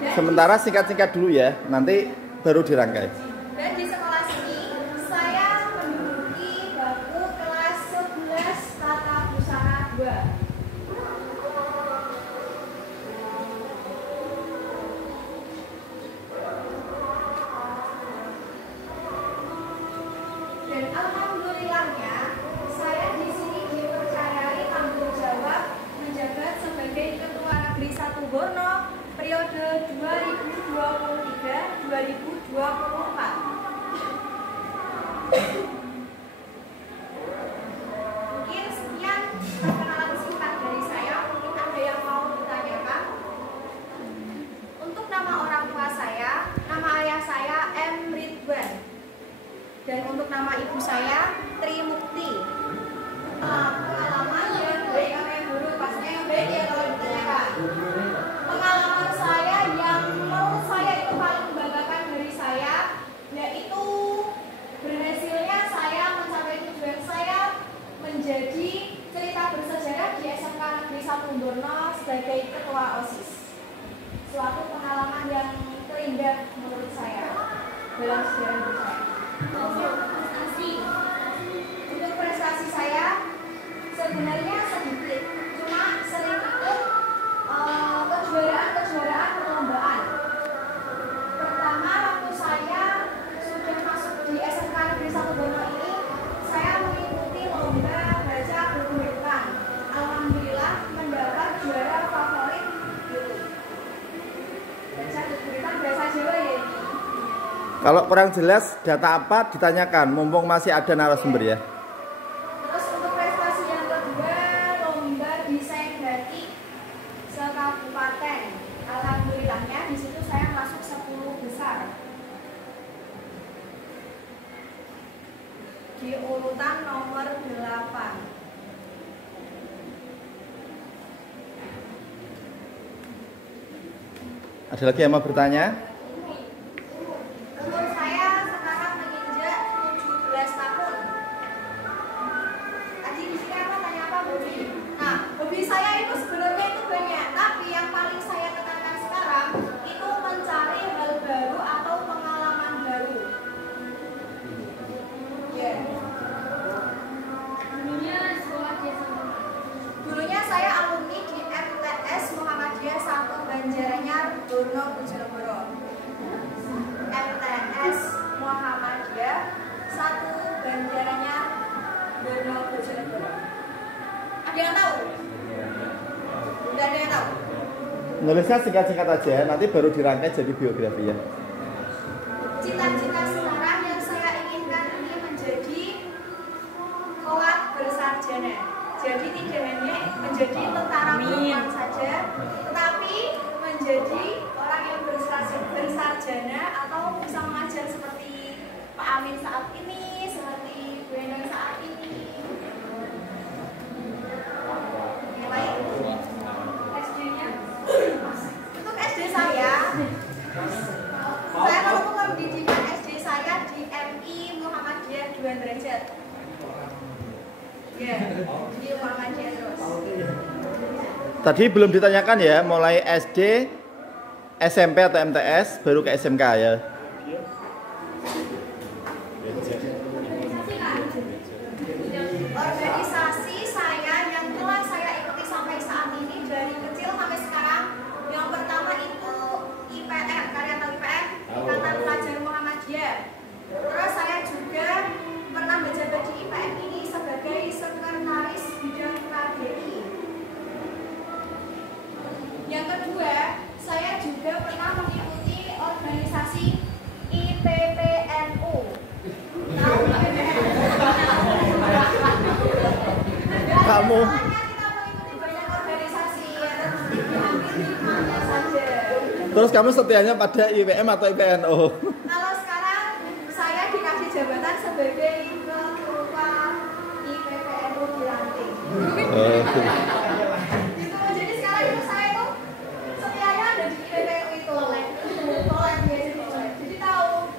Sementara singkat-singkat dulu ya, nanti baru dirangkai. Dan di sekolah sini saya menduduki bangku kelas 11 Tata Busana 2. Dan alhamdulillahnya saya di sini dipercayai tanggung jawab menjabat sebagai Ketua Negeri 1 Borno periode 2023-2024. Mungkin sekian perkenalan singkat dari saya. Mungkin ada yang mau ditanyakan. Untuk nama orang tua saya, nama ayah saya M. Ridwan. Dan untuk nama ibu saya Trimukti. Pengalaman yang baik apa yang buruk, pastinya yang baik ya kalau ditanyakan. Pengalaman saya yang menurut saya itu paling membanggakan dari saya, yaitu berhasilnya saya mencapai tujuan saya menjadi cerita bersejarah di SMK Negeri 1 Borno sebagai ketua OSIS. Suatu pengalaman yang terindah menurut saya dalam sejarah hidup saya. Untuk prestasi saya sebenarnya sedikit, cuma sering ikut kejuaraan perlombaan. Pertama waktu saya sudah masuk di SMK Negeri 1 Borno ini, saya mengikuti lomba baca buku depan. Alhamdulillah mendapat juara favorit gitu. Baca buku depan bahasa Jawa ya ini. Kalau kurang jelas data apa ditanyakan, mumpung masih ada narasumber ya. Terus untuk prestasi yang kedua, lomba desain batik sekabupaten. Alhamdulillahnya di situ saya masuk 10 besar. Di urutan nomor 8. Ada lagi yang mau bertanya? Umur saya sekarang menginjak 17 tahun. Tadi di sini apa tanya apa hobi? Nah, hobi saya itu sebenarnya itu banyak, tapi yang paling saya tekankan sekarang itu mencari hal baru atau pengalaman baru. Ya. Dulunya saya alumni di MTS Muhammadiyah 1 Banjaranyar, Borno, Bojonegoro. MTS Muhammadiyah 1 Banjaranyar, Borno, Bojonegoro. Ada yang tahu? Tidak ada yang tahu? Nulisnya singkat-singkat aja, nanti baru dirangkai jadi biografi ya. Cita-cita sekarang yang saya inginkan ini menjadi kelak bersarjana. Jadi tidak hanya menjadi tentara perempuan saja, tetapi menjadi orang yang bersarjana atau bisa mengajar seperti Pak Amin saat ini, seperti Bu Endang saat ini. Yang lain? SD-nya? Untuk SD saya menemukan pendidikan SD saya di MI Muhammadiyah 2 derajat. Ya, di Muhammadiyah terus. Tadi belum ditanyakan ya, mulai SD, SMP atau MTS, baru ke SMK ya. Organisasi saya yang telah saya ikuti sampai saat ini dari kecil sampai sekarang, yang pertama itu IPM, Karya Tahu IPM, Ikatan Pelajar Muhammadiyah. Terus saya juga pernah menjabat di IPM ini sebagai sekretaris bidang KDI. Yang kedua, saya juga pernah mengikuti organisasi IPPNU. Tahu IPPNU? Kamu Kita mengikuti banyak organisasi ya, diambil hikmahnya saja. terus kamu setianya pada IPM atau IPNU? Kalau sekarang saya dikasih jabatan sebagai ketua IPPNU dilantik. Gitu. Jadi sekarang itu saya itu setianya ada di IPPNU itu. Jadi tahu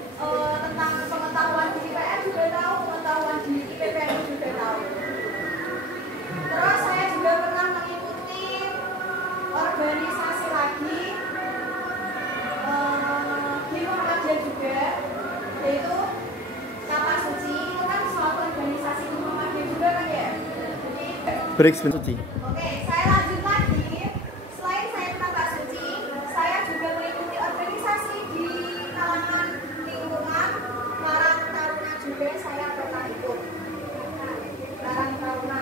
tentang pengetahuan di IPN juga tahu, pengetahuan di IPPNU juga tahu. Terus saya juga pernah mengikuti organisasi lagi Break suci. Oke, saya lanjut lagi. Selain saya penambah suci, saya juga mengikuti organisasi di kalangan lingkungan. Karang Taruna juga saya pernah ikut. Karang Taruna.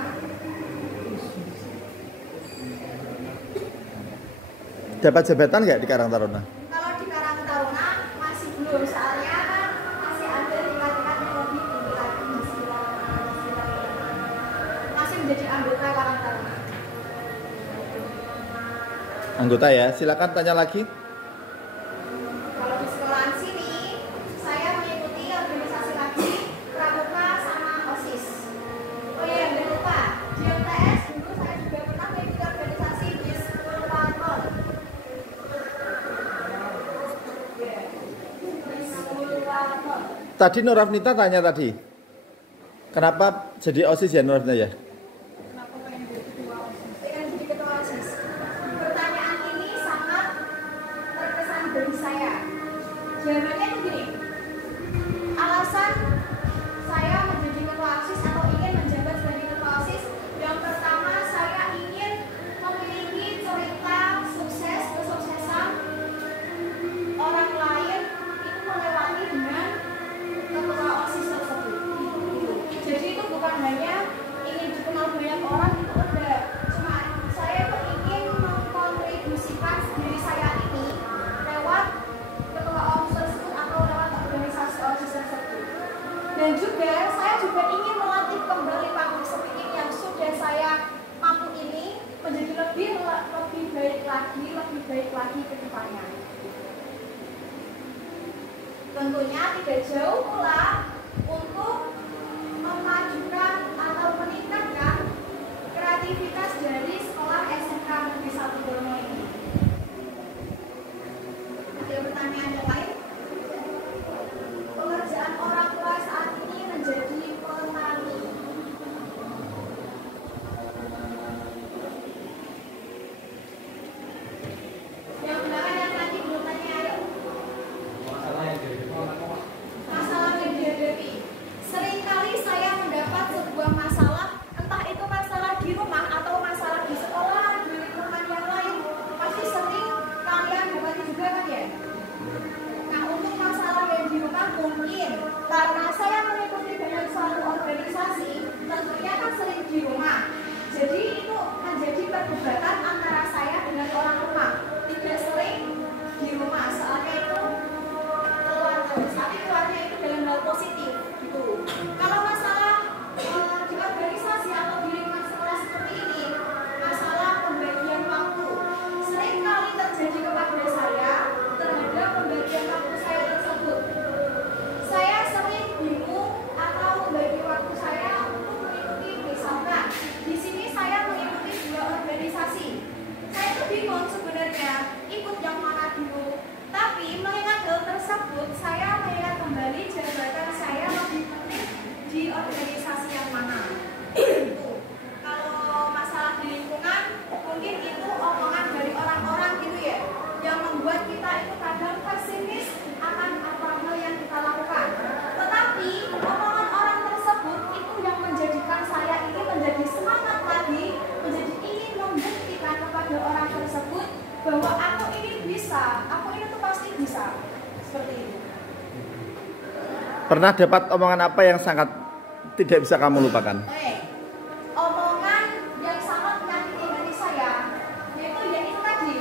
Dapat jabatan nggak di Karang Taruna? Kalau di Karang Taruna masih belum, soalnya kan masih ada tingkat-tingkat yang lebih tinggi lagi. Masih menjadi anggota Karang Taruna. Anggota ya, silakan tanya lagi. Kalau di sekolahan sini, saya mengikuti organisasi lagi, pramuka sama OSIS. Oh iya, jangan lupa, di MTS dulu saya juga pernah mengikuti organisasi di School Waton. Di School Waton. Tadi Nur Rafnita tanya tadi, kenapa jadi OSIS ya Nur Rafnita ya? Kenapa pengen jadi ketua OSIS? Pengen jadi ketua OSIS. Pertanyaan ini sangat terkesan bagi saya. Jawabannya itu gini. Alasan saya menjadi ketua OSIS atau ingin menjabat sebagai ketua OSIS, yang pertama saya ingin memiliki cerita sukses kesuksesan orang lain itu melewati dengan ketua OSIS tersebut. Jadi itu bukan hanya ingin dikenal banyak orang, itu enggak. Cuma saya tuh ingin mengkontribusikan diri saya ini lewat ketua OSIS tersebut atau lewat organisasi OSIS tersebut. Dan juga saya juga ingin melatih kembali public speaking yang sudah saya mampu ini menjadi lebih baik lagi ke depannya. Tentunya tidak jauh pula untuk memajukan atau meningkatkan kreativitas dari sekolah SMK Negeri 1 Borno ini. Ada pertanyaan yang lain? Pekerjaan orang tua saat ini menjadi petani. Yang belakang yang tadi belum tanya, ayo. Masalah yang dihadapi. Seringkali saya mendapat sebuah masalah, entah itu masalah di rumah atau masalah di sekolah, di lingkungan yang lain. Pasti sering kalian dapati juga kan ya? Nah, untuk masalah yang di rumah mungkin karena saya mengikuti banyak suatu organisasi, tentunya kan sering di rumah. Jadi itu menjadi perdebatan antara saya dengan orang rumah. Tidak sering di rumah, soalnya itu keluar terus. Tapi keluarnya itu dalam hal positif gitu. Kalau masalah di organisasi atau di lingkungan sekolah seperti ini, masalah pembagian waktu sering kali terjadi kepada saya terhadap pembagian waktu saya tersebut. Saya sering bingung atau membagi waktu saya untuk mengikuti, misalkan di sini saya mengikuti dua organisasi. Saya itu bingung sebenarnya ikut yang mana dulu. Tapi mengingat hal tersebut, saya mengingat kembali jabatan saya lebih penting di organisasi yang mana. Itu. Kalau masalah di lingkungan, mungkin itu omongan dari orang-orang gitu ya, yang membuat kita itu kadang pesimis akan apa hal yang kita lakukan. Tetapi omongan orang tersebut itu yang menjadikan saya ini menjadi semangat lagi, menjadi ingin membuktikan kepada orang tersebut bahwa aku ini bisa, aku ini tuh pasti bisa. Seperti itu. Pernah dapat omongan apa yang sangat tidak bisa kamu lupakan? Oke. Omongan yang sangat menyakiti hati saya, yaitu ya itu tadi.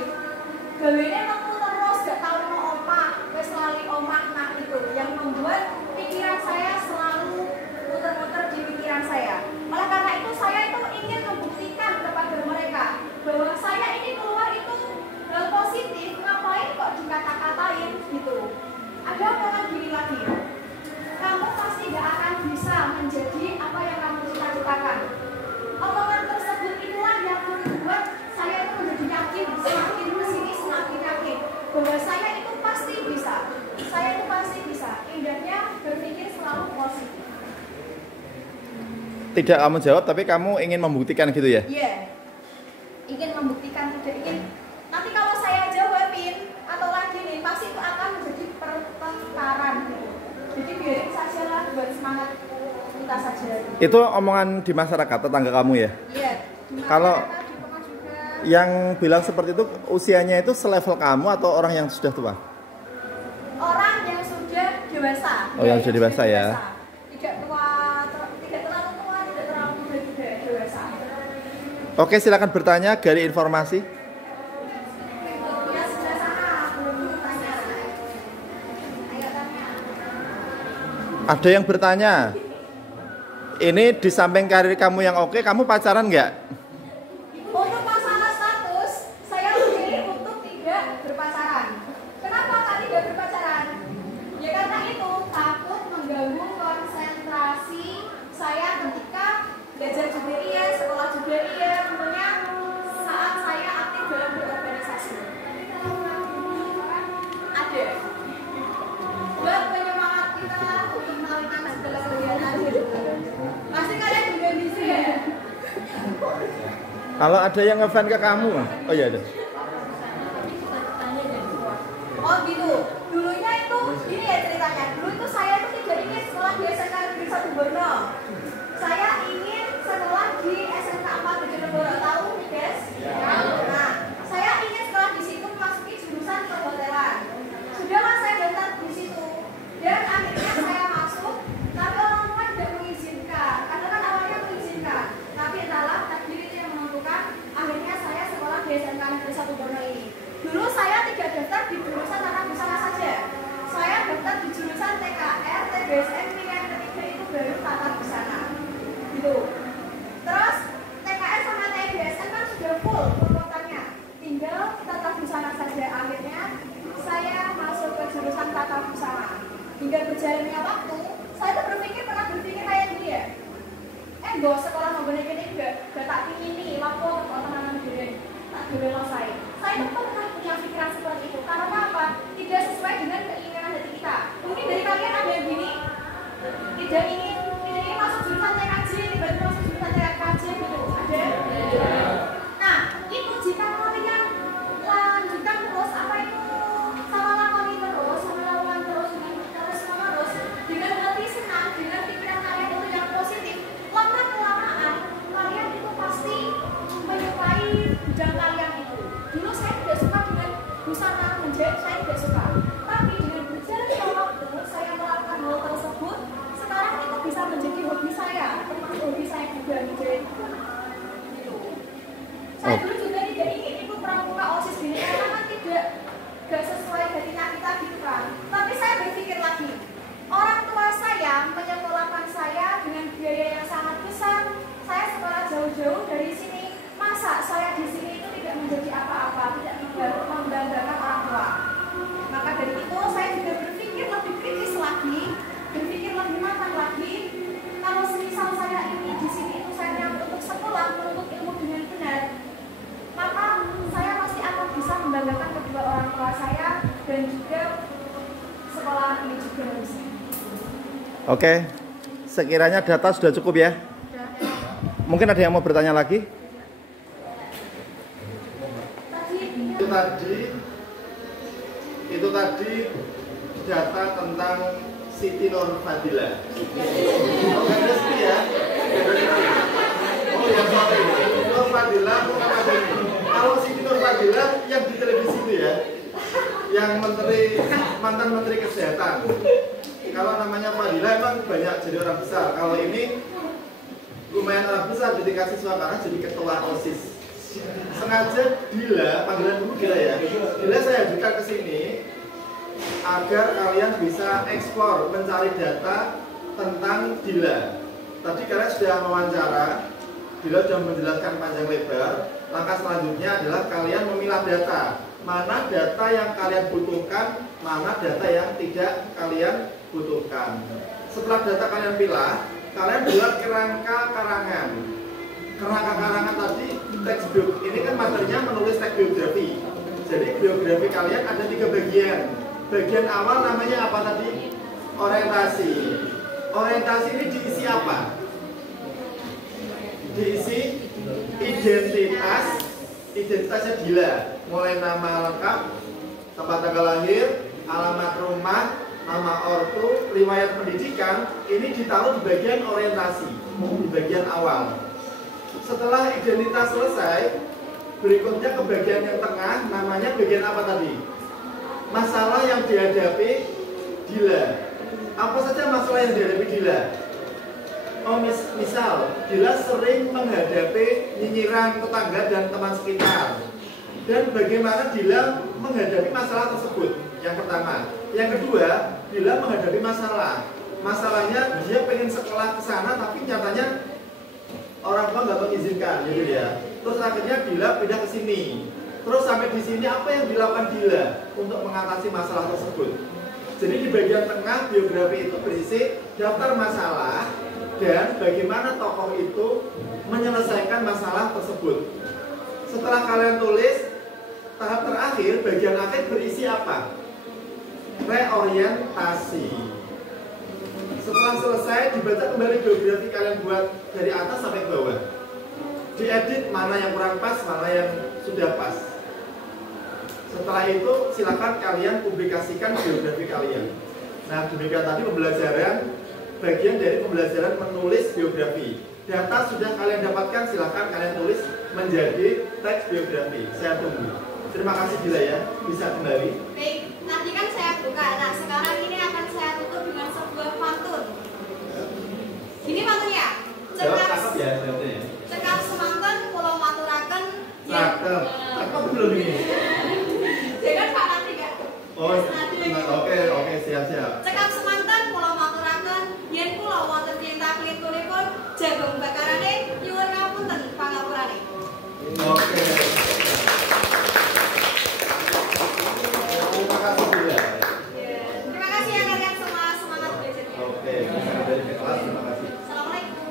Gawene metu terus gak tahu mau omah, wis lali omah, nah itu yang membuat pikiran saya selalu muter-muter di pikiran saya. Oleh karena itu saya itu ingin membuktikan kepada mereka bahwa saya ini keluar itu hal positif, ngapain kok dikata-katain gitu. Ada omongan gini lagi, kamu pasti gak akan bisa menjadi apa yang kamu cita-citakan. Omongan tersebut itulah yang membuat saya itu menjadi yakin, semakin kesini semakin yakin bahwa saya itu pasti bisa. Saya itu pasti bisa. Indahnya berpikir selalu positif. Tidak kamu jawab, tapi kamu ingin membuktikan gitu ya? Iya. Ingin membuktikan, tidak ingin. Nanti kalau saya jawabin atau lagi nih, pasti itu akan menjadi pertengkaran gitu. Jadi biarin saja lah buat semangat kita saja. Itu omongan di masyarakat tetangga kamu ya? Iya, Kalau di Pekah juga. yang bilang seperti itu usianya itu selevel kamu atau orang yang sudah tua? Orang yang sudah dewasa. Oh, yang sudah dewasa ya. Tidak tua, tidak terlalu tua, tidak terlalu muda juga, dewasa. Oke, silakan bertanya, gali informasi. Ya sudah sana, belum bertanya. Ayo tanya. Ada yang bertanya. Ini di samping karir kamu yang oke, kamu pacaran nggak? Untuk masalah status, saya memilih untuk tidak berpacaran. Kenapa Kak tidak berpacaran? Ya karena itu takut mengganggu konsentrasi saya ketika belajar juga iya, sekolah juga iya, tentunya saat saya aktif dalam berorganisasi. Ada. Buat penyemangat kita untuk melakukan segala kegiatan. Pasti kalian juga bisa ya? Kalau ada yang ngefan ke kamu, oh iya ada. Oh gitu. Dulunya itu gini ya ceritanya. Dulu itu saya itu tidak ingin sekolah di SMK Negeri 1 Borno. Saya ingin sekolah di SMK 4 Bojonegoro. Tahu guys? Nah, saya ingin sekolah di situ memasuki jurusan perhotelan. Sudahlah saya daftar di situ. Dan akhirnya saya masuk, tapi orang tua tidak mengizinkan. Karena kan awalnya mengizinkan. Tapi entahlah takdir itu yang menentukan. Akhirnya saya sekolah di SMK Negeri 1 Borno ini. Dulu saya tidak daftar di jurusan tata busana saja. Saya daftar di jurusan TKR, TBSN, pilihan ketiga itu baru tata busana. Gitu. Terus TKR sama TBSN kan sudah full kuotanya. Tinggal tata busana saja. Akhirnya saya masuk ke jurusan tata busana. Hingga berjalannya waktu, saya tuh pernah berpikir kayak gini ya. Gak sekolah mau gini-gini gak tak pingin nih, lapor ke teman-teman gini. Tak boleh saya. Saya tuh pernah punya pikiran seperti itu. Karena apa? Tidak sesuai dengan keinginan hati kita. Mungkin dari kalian ada yang gini, tidak ingin masuk jurusan TKJ, tiba-tiba masuk jurusan TKJ gitu. Ada? Nah, itu jika kalian lanjutkan terus apa itu sama lakoni terus, sama lakukan terus dengan hati senang, dengan pikiran kalian itu yang positif, lama kelamaan kalian itu pasti menyukai bidang kalian itu. Dulu saya tidak suka dengan busana menjahit, saya tidak suka. Tapi dengan berjalannya waktu saya melakukan hal tersebut, sekarang itu bisa menjadi hobi saya, termasuk hobi saya juga menjahit. Gitu. Saya dulu juga tidak ingin ikut pramuka OSIS gini karena kan tidak sesuai hatinya kita gitu kan. Tapi saya berpikir lagi, orang tua saya menyekolahkan saya dengan biaya yang sangat besar. Saya sekolah jauh-jauh dari sini. Masa saya di sini itu tidak menjadi apa-apa, tidak membanggakan orang tua. Maka dari itu saya juga berpikir lebih kritis lagi, berpikir lebih matang lagi. Kalau semisal saya ini di sini itu saya untuk sekolah, menuntut ilmu dengan benar, maka saya pasti akan bisa membanggakan kedua orang tua saya dan juga sekolah ini juga bisa. Oke, sekiranya data sudah cukup ya. Mungkin ada yang mau bertanya lagi? Itu tadi data tentang Siti Nurfadilah. Oh, ada Siti ya? Oh ya, sorry. Nurfadilah bukan ada ini. Kalau Siti Nurfadilah yang di televisi itu ya, yang mantan menteri kesehatan. Kalau namanya Fadilah emang banyak jadi orang besar. Kalau ini lumayan orang besar jadi tingkat siswa karena jadi ketua OSIS. Sengaja Dila, panggilan dulu Dila ya. Dila saya ajukan ke sini agar kalian bisa eksplor, mencari data tentang Dila. Tadi kalian sudah mewawancara, Dila sudah menjelaskan panjang lebar. Langkah selanjutnya adalah kalian memilah data. Mana data yang kalian butuhkan, mana data yang tidak kalian butuhkan. Setelah data kalian pilah, kalian buat kerangka karangan. Kerangka karangan tadi teks bio, ini kan materinya menulis teks biografi. Jadi biografi kalian ada 3 bagian. Bagian awal namanya apa tadi? Orientasi. Orientasi ini diisi apa? Diisi identitasnya Dila, mulai nama lengkap, tempat tanggal lahir, alamat rumah, nama ortu, riwayat pendidikan. Ini ditaruh di bagian orientasi, di bagian awal. Setelah identitas selesai, berikutnya ke bagian yang tengah, namanya bagian apa tadi? Masalah yang dihadapi Dila. Apa saja masalah yang dihadapi Dila? Oh, misal Dila sering menghadapi nyinyiran tetangga dan teman sekitar. Dan bagaimana Dila menghadapi masalah tersebut? Yang pertama. Yang kedua, Dila menghadapi masalah. Masalahnya dia pengen sekolah ke sana, tapi nyatanya orang tua nggak mengizinkan, gitu ya. Terus akhirnya Dila pindah ke sini. Terus sampai di sini apa yang dilakukan Dila untuk mengatasi masalah tersebut? Jadi di bagian tengah biografi itu berisi daftar masalah dan bagaimana tokoh itu menyelesaikan masalah tersebut. Setelah kalian tulis, tahap terakhir, bagian akhir berisi apa? Reorientasi. Setelah selesai, dibaca kembali biografi kalian buat dari atas sampai ke bawah. Diedit mana yang kurang pas, mana yang sudah pas. Setelah itu silakan kalian publikasikan biografi kalian. Nah, demikian tadi pembelajaran, bagian dari pembelajaran menulis biografi. Data sudah kalian dapatkan, silakan kalian tulis menjadi teks biografi. Saya tunggu. Terima kasih Dila ya, bisa kembali. Baik, tadi kan saya buka. Nah, sekarang ini akan saya tutup dengan sebuah pantun. Gini pantunnya. Cekap semanten pulau maturaken. Cakep. Cakep belum ini? Jangan Pak nanti Kak. Oh, oke, siap. Cekap semanten pulau maturaken yen kula wonten tinta klintulipun jagung bakarane nyuwun ngapunten pangapurane. Oke. Terima kasih Dila. Terima kasih ya kalian semua, semangat belajarnya. Oke, dari kelas, terima kasih. Assalamualaikum.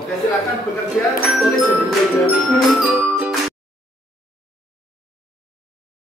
Oke, silakan bekerja, tulis jadi